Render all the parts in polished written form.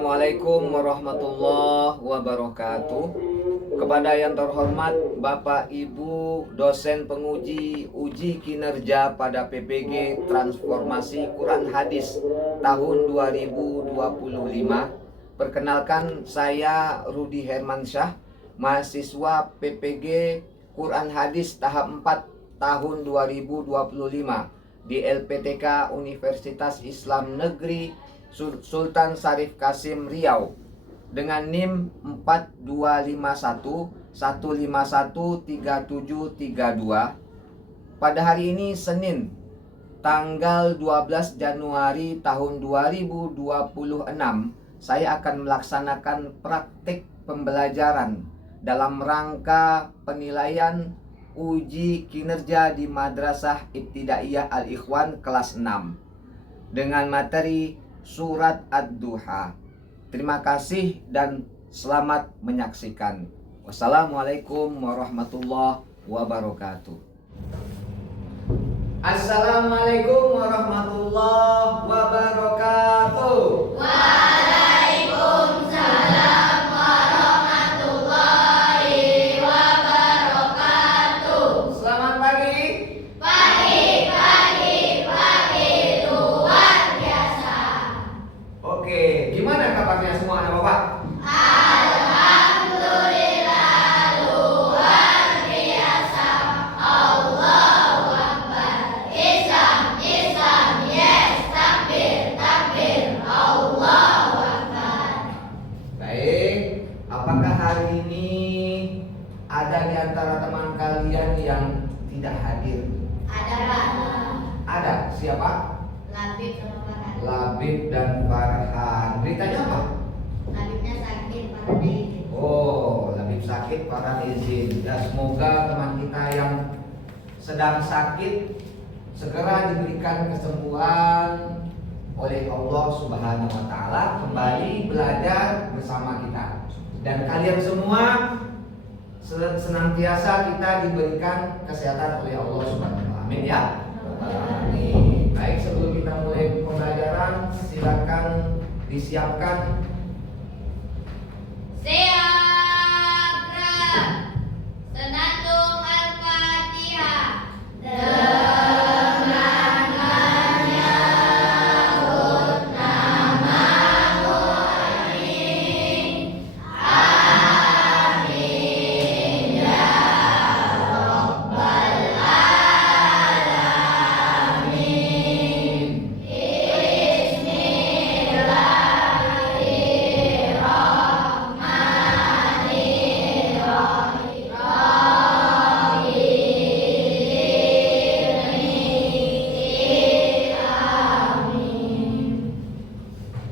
Assalamualaikum warahmatullahi wabarakatuh. Kepada yang terhormat Bapak Ibu dosen penguji uji kinerja pada PPG Transformasi Quran Hadis tahun 2025. Perkenalkan, saya Rudi Hermansyah, mahasiswa PPG Quran Hadis tahap 4 tahun 2025 di LPTK Universitas Islam Negeri Sultan Syarif Kasim Riau dengan NIM 4251-1513732. Pada hari ini Senin tanggal 12 Januari tahun 2026, saya akan melaksanakan praktik pembelajaran dalam rangka penilaian uji kinerja di Madrasah Ibtidaiyah Al-Ikhwan kelas 6 dengan materi Surat Ad-Duha. Terima kasih dan selamat menyaksikan. Wassalamualaikum warahmatullahi wabarakatuh. Assalamualaikum warahmatullahi wabarakatuh. Waalaikumsalam warahmatullahi wabarakatuh. Selamat pagi. Pagi luar biasa. Oke, gimana kabarnya semua anak bapak? Alhamdulillah luar biasa. Allahu Akbar. Islam, yes. Takbir, Allahu Akbar. Baik, apakah hari ini ada di antara teman kalian yang tidak hadir? Ada Pak. Ada, siapa? Labib sama Farhan. Labib dan Farhan. Beritanya apa? Labibnya sakit, Farhannya izin. Oh, Labib sakit, Farhan izin. Ya, semoga teman kita yang sedang sakit segera diberikan kesembuhan oleh Allah Subhanahu wa Ta'ala, kembali belajar bersama kita. Dan kalian semua senantiasa kita diberikan kesehatan oleh Allah Subhanahu wa Ta'ala. Amin ya. Amin. Baik, sebelum kita mulai pembelajaran, silakan disiapkan. Siap, gerak. Senandung Al-Fatihah.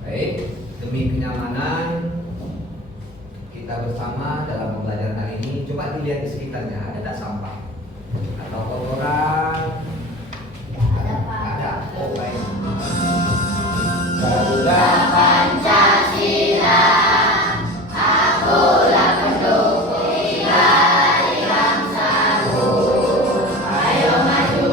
Baik, demi kenyamanan kita bersama dalam pembelajaran hari ini, coba dilihat di sekitarnya, ada tak sampah atau kotoran? Ada, Pak. Ada. Oh, baik. Garuda Pancasila, akulah pendukung ilahi bangsaku. Ayo maju,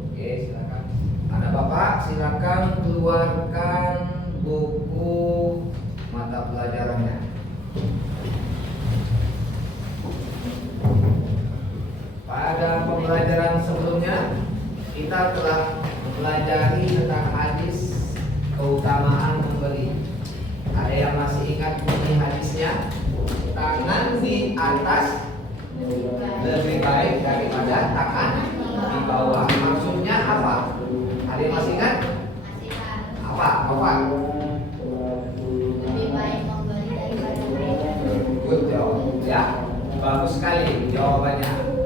Oke, silakan. Anak bapak, silakan keluarkan buku mata pelajarannya. Pada pembelajaran sebelumnya kita telah mempelajari tentang hadis keutamaan memberi. Ada yang masih ingat bunyi hadisnya? Tangan di atas lebih baik daripada tangan di bawah. Maksudnya apa? Ada yang masih ingat? Masih, Pak. Apa? Apa? Lebih baik memberi daripada memberi. Good job. Ya, bagus sekali jawabannya.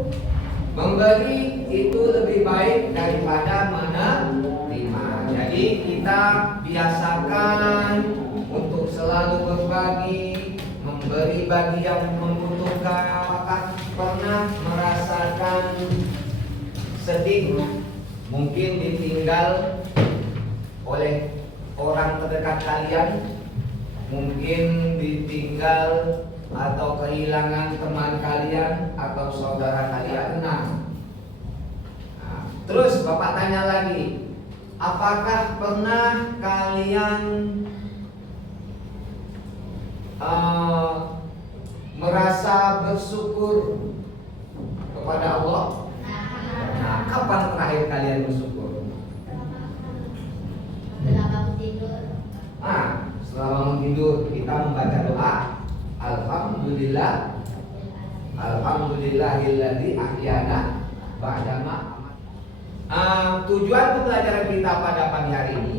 Memberi itu lebih baik daripada menerima. Jadi kita biasakan untuk selalu berbagi, memberi bagi yang membutuhkan. Apakah pernah merasakan sedih, mungkin ditinggal oleh orang terdekat kalian, mungkin ditinggal atau kehilangan teman kalian atau saudara kalian? Nah, Terus Bapak tanya lagi, apakah pernah kalian merasa bersyukur kepada Allah? Nah, kapan terakhir kalian bersyukur? Setelah bangun tidur. Setelah bangun tidur kita membaca doa, Alhamdulillah, Alhamdulillahilladzi ahyana ba'dama. Tujuan pembelajaran kita pada pagi hari ini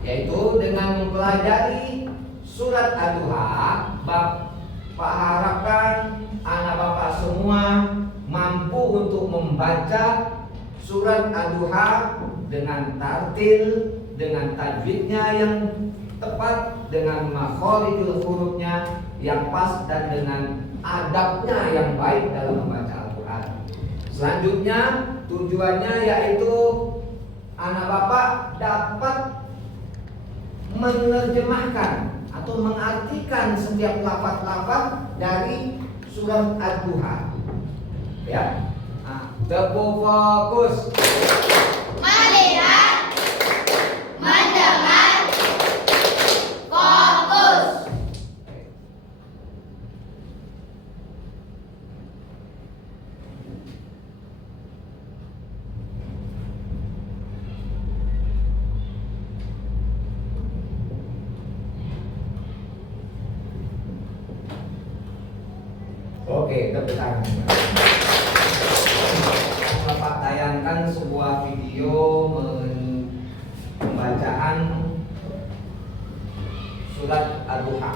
yaitu dengan mempelajari surat Ad-Duha. Bapak harapkan anak bapak semua mampu untuk membaca surat Ad-Duha dengan tartil, dengan tajwidnya yang tepat, dengan makhorijul hurufnya yang pas, dan dengan adabnya yang baik dalam membaca Al-Quran. Selanjutnya tujuannya yaitu anak bapak dapat menerjemahkan atau mengartikan setiap lafaz-lafaz dari surat Ad-Duha. Ya, tepu fokus. Melihat, mendengar, fokus. Oke, tepuk tangan. Bapak tayangkan sebuah video pembacaan surat Ad-Duha.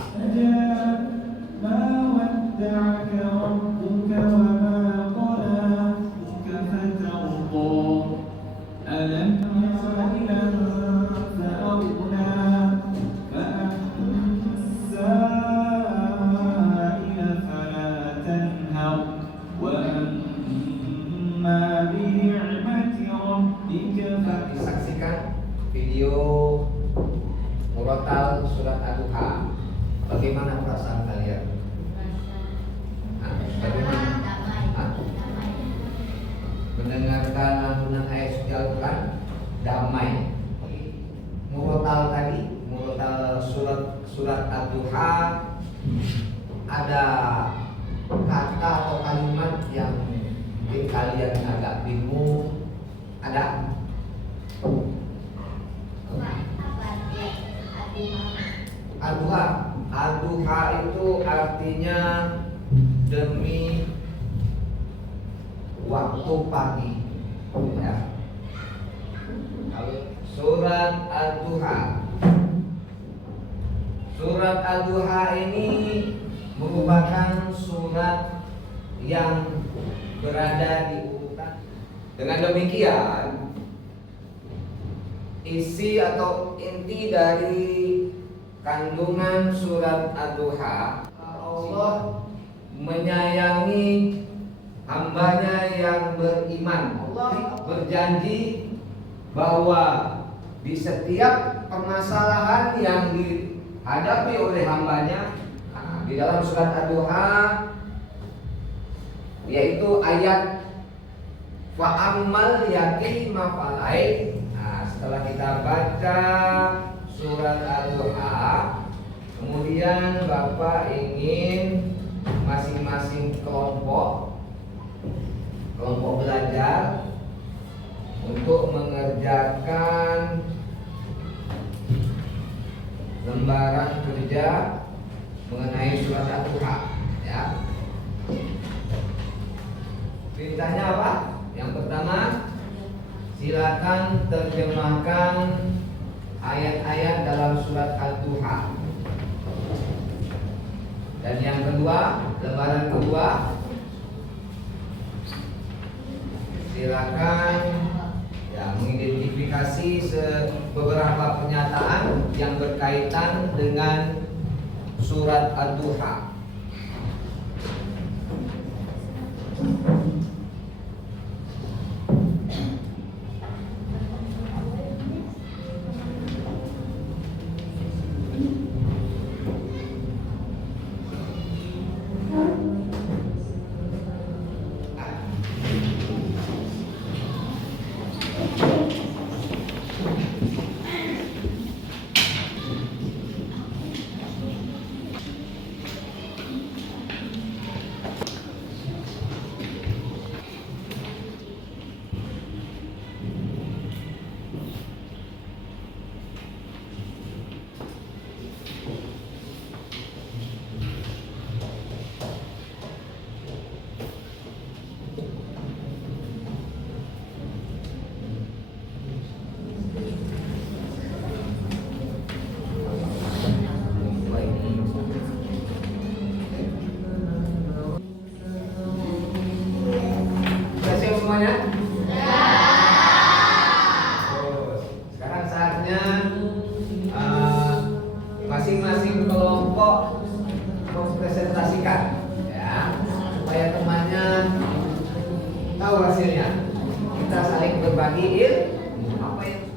ما ودعك ربك وما قلى فترضى ألم يسألك فأغنى فأما السائل فلا تنهر وأما بنعمة ربك Disaksikan video murotal surat Ad-Duha. Bagaimana perasaan kalian? Bagaimana? Mendengarkan lantunan ayat suci Al-Quran, damai. Murotal tadi, murotal surat Ad-Duha, ada kata atau kalimat yang mungkin kalian agak bingung. Ada? Ad-Duha. Ad-Duha itu artinya demi waktu pagi. Ya. Kalau surat Ad-Duha, surat Ad-Duha ini merupakan surat yang berada di urutan. Dengan demikian, isi atau inti dari kandungan surat Ad-Duha, Allah menyayangi hambanya yang beriman. Allah berjanji bahwa di setiap permasalahan yang dihadapi oleh hambanya, di dalam surat Ad-Duha, yaitu ayat fa'ammal yatima falai. Setelah kita baca surat Ad-Duha, kemudian Bapak ingin masing-masing kelompok belajar untuk mengerjakan lembaran kerja mengenai surat Ad-Duha. Ya. Perintahnya apa? Yang pertama, silakan terjemahkan ayat-ayat dalam surat Ad-Duha. Dan yang kedua, lembaran kedua, silakan mengidentifikasi beberapa pernyataan yang berkaitan dengan surat Ad-Duha. berbagi ilmu. Apa yang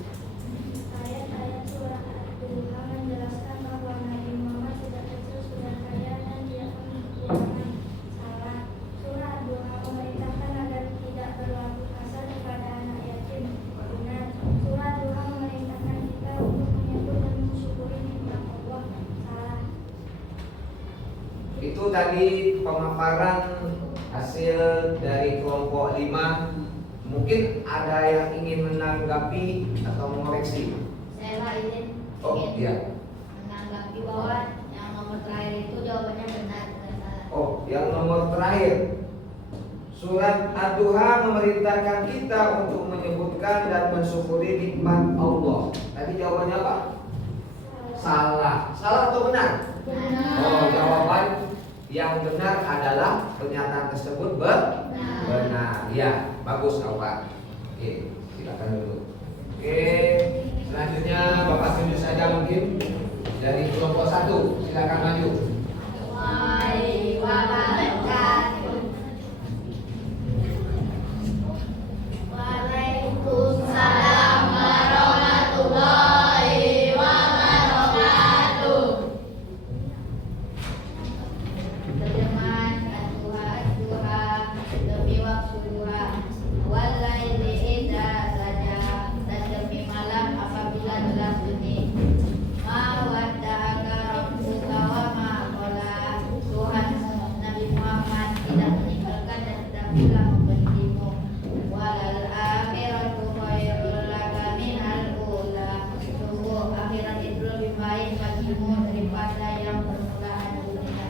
Ayat-ayat surah Ad-Duha menjelaskan bahwa Nabi Muhammad sejak kecil sudah kaya dan tidak menggunakan salah. Surah Ad-Duha memerintahkan agar tidak berlaku kasar kepada anak yatim. Benar. Surah Ad-Duha memerintahkan kita untuk menyebut dan mensyukuri nikmat Allah. Salah. itu tadi pemaparan hasil dari kelompok 5. Mungkin ada yang ingin menanggapi atau mengoreksi. Saya izin Oh iya. menanggapi bahwa yang nomor terakhir itu jawabannya benar, bukan salah. Oh, yang nomor terakhir. Surat Ad-Duha memerintahkan kita untuk menyebutkan dan mensyukuri nikmat Allah. Tadi jawabannya apa? Salah. Salah atau benar? Benar. Oh, jawaban yang benar adalah pernyataan tersebut benar. Ya, bagus kawan. Oke, silakan dulu. Oke, selanjutnya Bapak tunjuk saja mungkin dari kelompok 1. Silakan maju. Waalaikumsalam warahmatullahi wabarakatuh. Terjemahan Ad-Duha demi waktu duha, walaili idza saja, dan demi malam apabila telah sunyi. Ma wadda'aka rabbuka wa ma qala. Tuhanmu Nabi Muhammad tidak meninggalkan dan tidak pula membencimu. Walal akhiratu khairul laka minal ula. Sungguh akhirat itu lebih baik bagimu daripada yang permulaan dunia.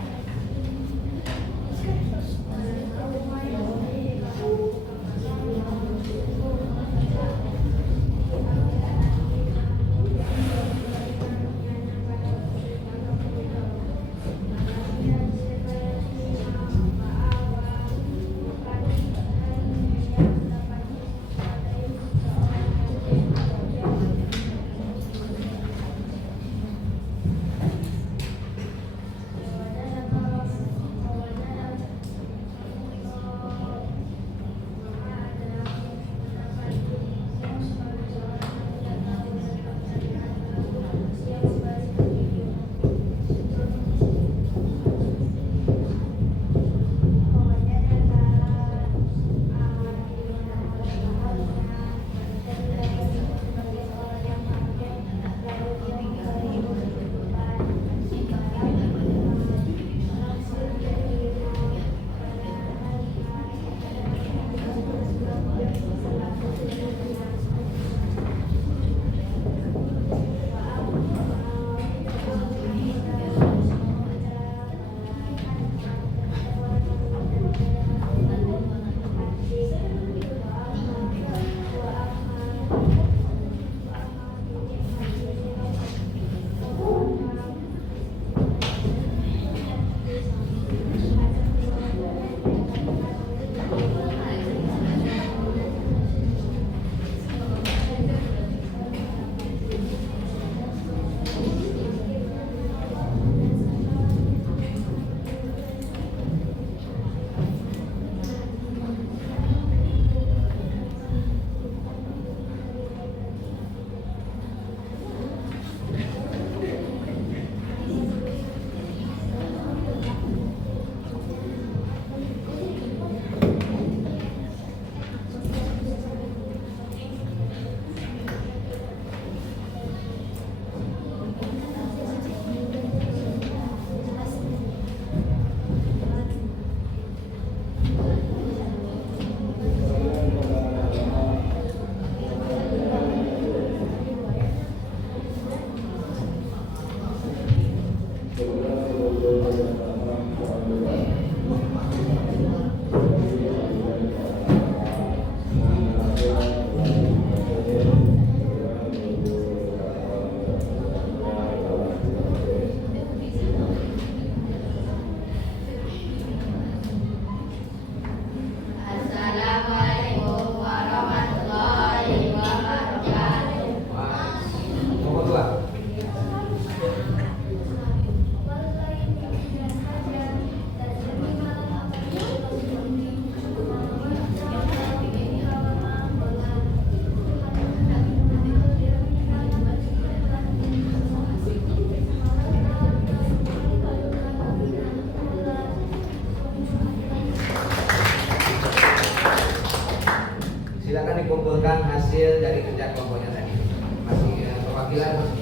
hasil dari kerja kelompoknya tadi. Masih perwakilan masih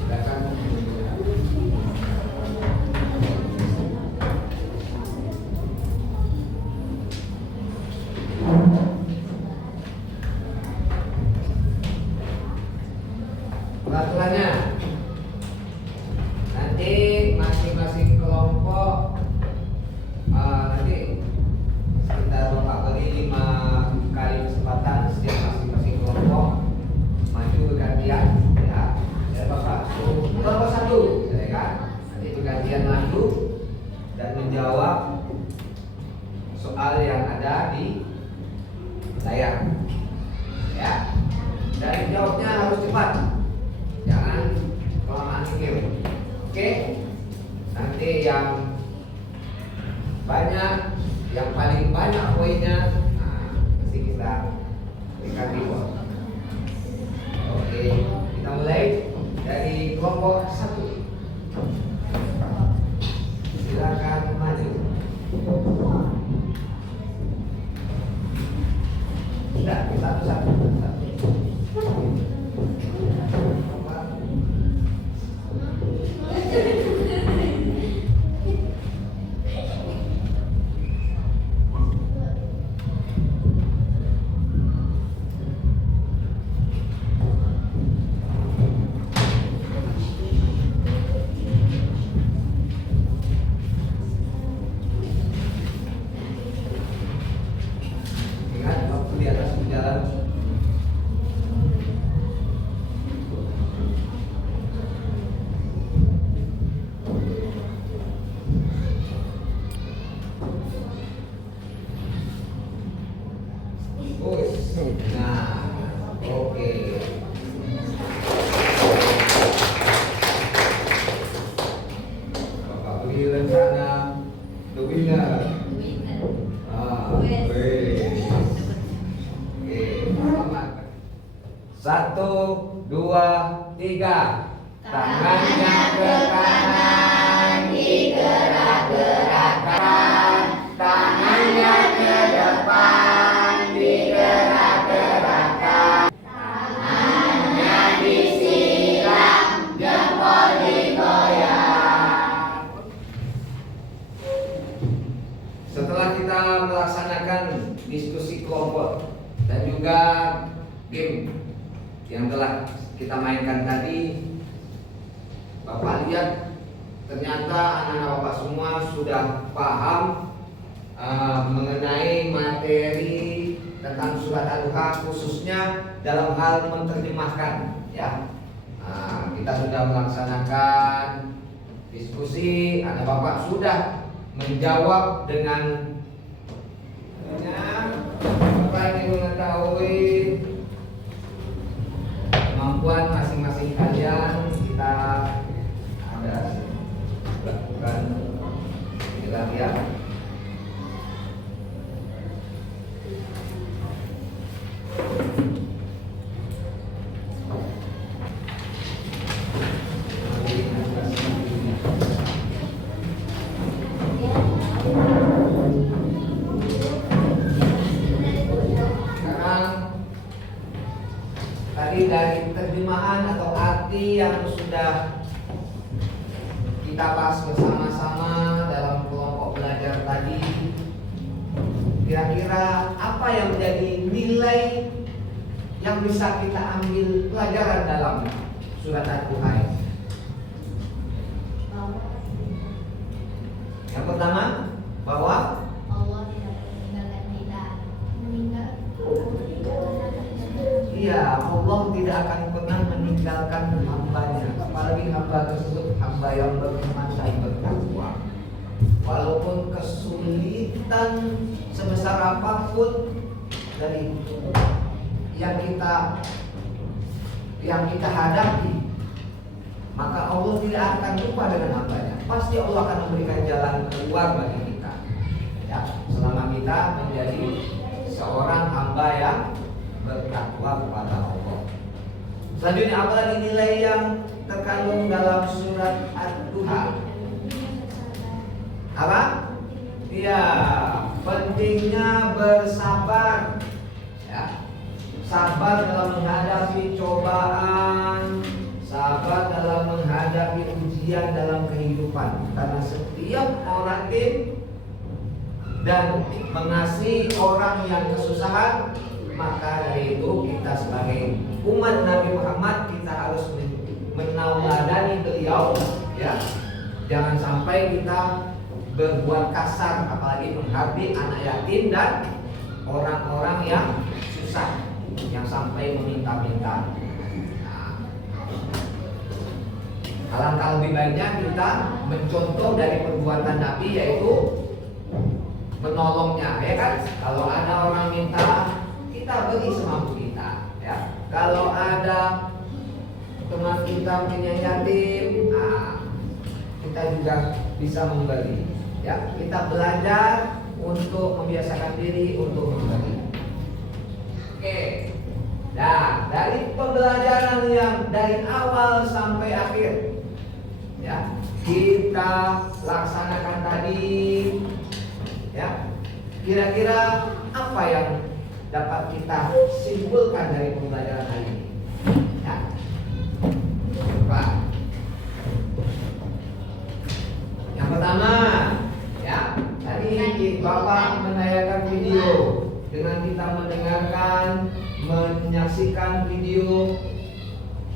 silakan. Peraturannya nanti masing-masing kelompok nanti sekitar Bapak beri 5 kali kesempatan setiap masing-masing kelompok maju bergantian ya. Dari Bapak kelompok 1 ya kan, nanti bergantian maju dan menjawab soal yang ada di layar ya, dan jawabnya harus cepat, jangan kelamaan mikir. Oke, nanti yang banyak, yang paling banyak poinnya, nanti kita berikan reward. Oke, kita mulai dari kelompok 1. Silakan maju. Sudah, satu-satu. Ingat waktu di atas berjalan. Nah, oke. Bapak beri rencana the winner. Satu, dua, tiga. Tangannya ke kanan, digerak-gerakkan. Tangannya ke depan, digerak-gerakkan. Tangannya disiram, jempol digoyang. Setelah kita melaksanakan diskusi kelompok dan juga game yang telah kita mainkan tadi, Bapak lihat ternyata anak-anak Bapak semua sudah paham mengenai materi tentang surat Ad-Duha, khususnya dalam hal menerjemahkan ya. Kita sudah melaksanakan diskusi, anak Bapak sudah menjawab dengan Bapak ingin mengetahui kemampuan masing-masing kalian. Kita ada lakukan latihan. Tadi dari terjemahan atau arti yang sudah kita bahas bersama-sama dalam kelompok belajar tadi, kira-kira apa yang menjadi nilai yang bisa kita ambil pelajaran dalam surat Ad-Duha? Yang pertama, bahwa Allah tidak meninggalkan kita. iya, Allah tidak akan pernah meninggalkan hambanya, apalagi hamba tersebut hamba yang beriman dan bertakwa. Walaupun kesulitan sebesar apapun dari yang kita hadapi, maka Allah tidak akan lupa dengan hambanya. Pasti Allah akan memberikan jalan keluar bagi kita ya, selama kita menjadi seorang hamba yang bertakwa kepada Allah. Selanjutnya, apa lagi nilai yang terkandung dalam surat Ad-Duha? Apa? Iya, pentingnya bersabar. Ya, sabar dalam menghadapi cobaan, sabar dalam menghadapi ujian dalam kehidupan. Karena setiap orang dan mengasihi orang yang kesusahan, maka dari itu kita sebagai umat Nabi Muhammad kita harus menauladani beliau, ya. Jangan sampai kita berbuat kasar, apalagi menghardik anak yatim dan orang-orang yang susah, yang sampai meminta-minta. Alangkah lebih baiknya kita mencontoh dari perbuatan Nabi, yaitu menolongnya, ya kan? Kalau ada orang minta, kita beri semampu kita, ya. Kalau ada teman kita mungkin yang yatim, kita juga bisa memberi, ya. Kita belajar untuk membiasakan diri untuk memberi. Oke. Nah, dari pembelajaran yang dari awal sampai akhir, ya, kita laksanakan tadi. Ya, kira-kira apa yang dapat kita simpulkan dari pembelajaran hari ini? Ya, Pak. Yang pertama, ya, tadi Bapak menayangkan video dengan kita mendengarkan, menyaksikan video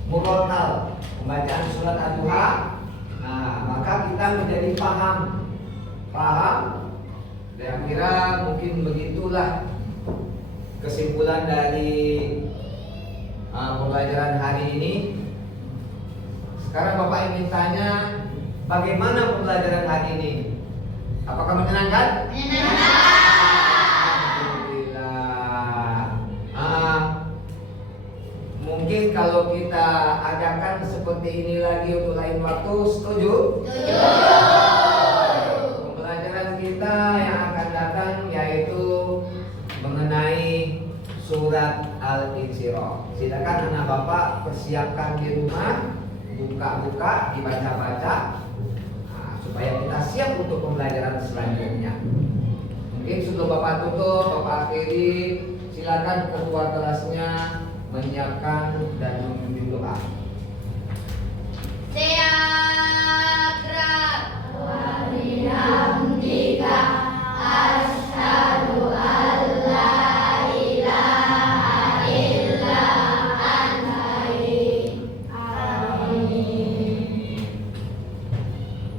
murotal pembacaan surat Ad-Duha. Nah, maka kita menjadi paham. Saya kira mungkin begitulah kesimpulan dari pembelajaran hari ini. Sekarang Bapak ingin tanya, bagaimana pembelajaran hari ini? Apakah menyenangkan? Alhamdulillah. Mungkin kalau kita adakan seperti ini lagi untuk lain waktu, setuju? Pembelajaran kita yang akan datang yaitu mengenai surat Al-Insyirah. Silakan anak Bapak persiapkan di rumah, buka-buka, dibaca-baca, supaya kita siap untuk pembelajaran selanjutnya. Mungkin sebelum Bapak tutup, Bapak akhiri, silakan ketua kelasnya menyiapkan dan memimpin doa. Bihamdika asyhadu an la ilaha illa anta. Amin.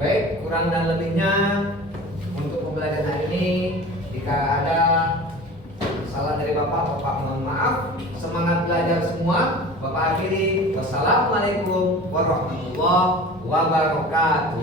Baik, kurang dan lebihnya untuk pembelajaran hari ini, jika ada salah dari Bapak mohon maaf. Semangat belajar semua. Bapak akhiri, wassalamualaikum warahmatullahi wabarakatuh.